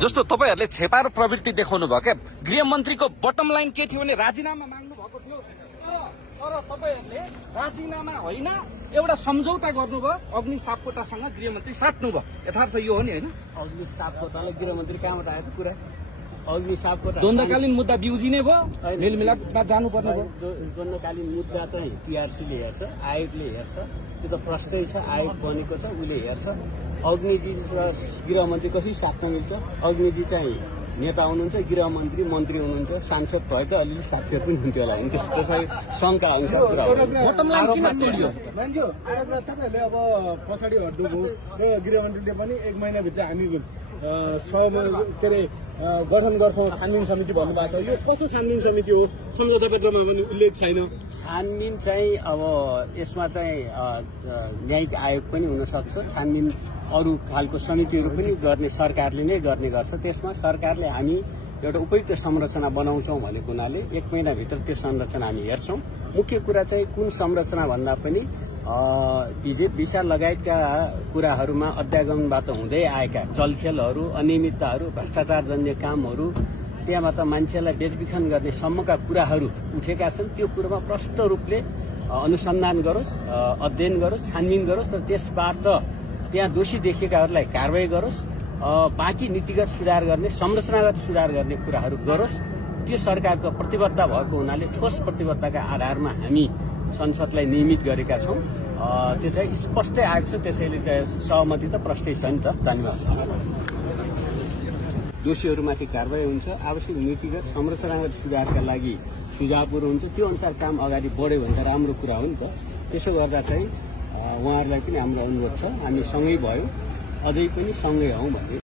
जस्तो तपाईहरुले छेपारो प्रवृत्ति देखाउनु भयो के गृहमन्त्रीको बटम लाइन के थियो भने राजीनामा माग्नु भएको थियो तर तपाईहरुले राजीनामा होइन एउटा सम्झौता गर्नुभयो अग्नि सापकोटासँग गृहमन्त्री साट्नुभयो यथार्थ यो हो नि हैन अग्नि सापकोटाले गृहमन्त्री कहाँबाट आयो त कुरा अग्नि सापकोटा द्वन्द्वकालीन मुद्दा बिउजिने भयो मेलमिलापमा जानुपर्ने भयो द्वन्द्वकालीन मुद्दा चाहिँ टीआरसीले हेर्छ आयोगले हेर्छ त्यो त प्रश्नै छ आयोग बनेको छ उसले हेर्छ अग्निजी र गृहमन्त्री कसरी साट्न मिल्छ अग्निजी चाहिँ नेता हुनुहुन्छ गृहमन्त्री मन्त्री हुनुहुन्छ सांसद भए त अलिअलि साथीहरू पनि हुन्थ्यो होला त्यसलाई शङ्का अनुसार कुरा तपाईँहरूले अब पछाडि हट्नुभयो र गृहमन्त्रीले पनि 1 महिनाभित्र हामी के अरे गठन गर्छौँ छानबिन समिति भन्नुभएको छ यो कस्तो छानबिन समिति हो सम्झौता पत्रमा पनि उल्लेख छैन छानबिन चाहिँ अब यसमा चाहिँ न्यायिक आयोग पनि हुन सक्छ छानबिन अरू खालको समितिहरू पनि गर्ने सरकारले नै गर्ने गर्छ त्यसमा सरकारले हामी एउटा उपयुक्त संरचना बनाउँछौँ भनेको हुनाले 1 महिनाभित्र त्यो संरचना हामी हेर्छौँ मुख्य कुरा चाहिँ कुन संरचना भन्दा पनि भिसा लगायतका कुराहरूमा अध्यागमनबाट हुँदै आएका चलखेलहरू अनियमितताहरू भ्रष्टाचारजन्य कामहरू त्यहाँबाट मान्छेलाई बेचबिखन गर्ने सम्मका कुराहरू उठेका छन् त्यो कुरोमा प्रष्ट रूपले अनुसन्धान गरोस् अध्ययन गरोस् छानबिन गरोस् र त्यसबाट त्यहाँ दोषी देखिएकाहरूलाई कारबाही गरोस् बाँकी नीतिगत सुधार गर्ने संरचनागत सुधार गर्ने कुराहरू गरोस् त्यो सरकारको प्रतिबद्धता भएको हुनाले ठोस प्रतिबद्धताका आधारमा हामी संसदलाई नियमित गरेका छौं त्यो चाहिँ स्पष्टै आएको छ त्यसैले सहमति त प्रष्टै छ नि त धन्यवाद दोषीहरूमाथि कारबाही हुन्छ आवश्यक नीतिगत संरचनागत सुधारका लागि सुझावहरू हुन्छ त्यो अनुसार काम अगाडि बढ्यो भने त राम्रो कुरा हो नि त त्यसो गर्दा चाहिँ उहाँहरूलाई पनि हाम्रो अनुरोध छ हामी सँगै भयो अझै पनि सँगै हौं भन्ने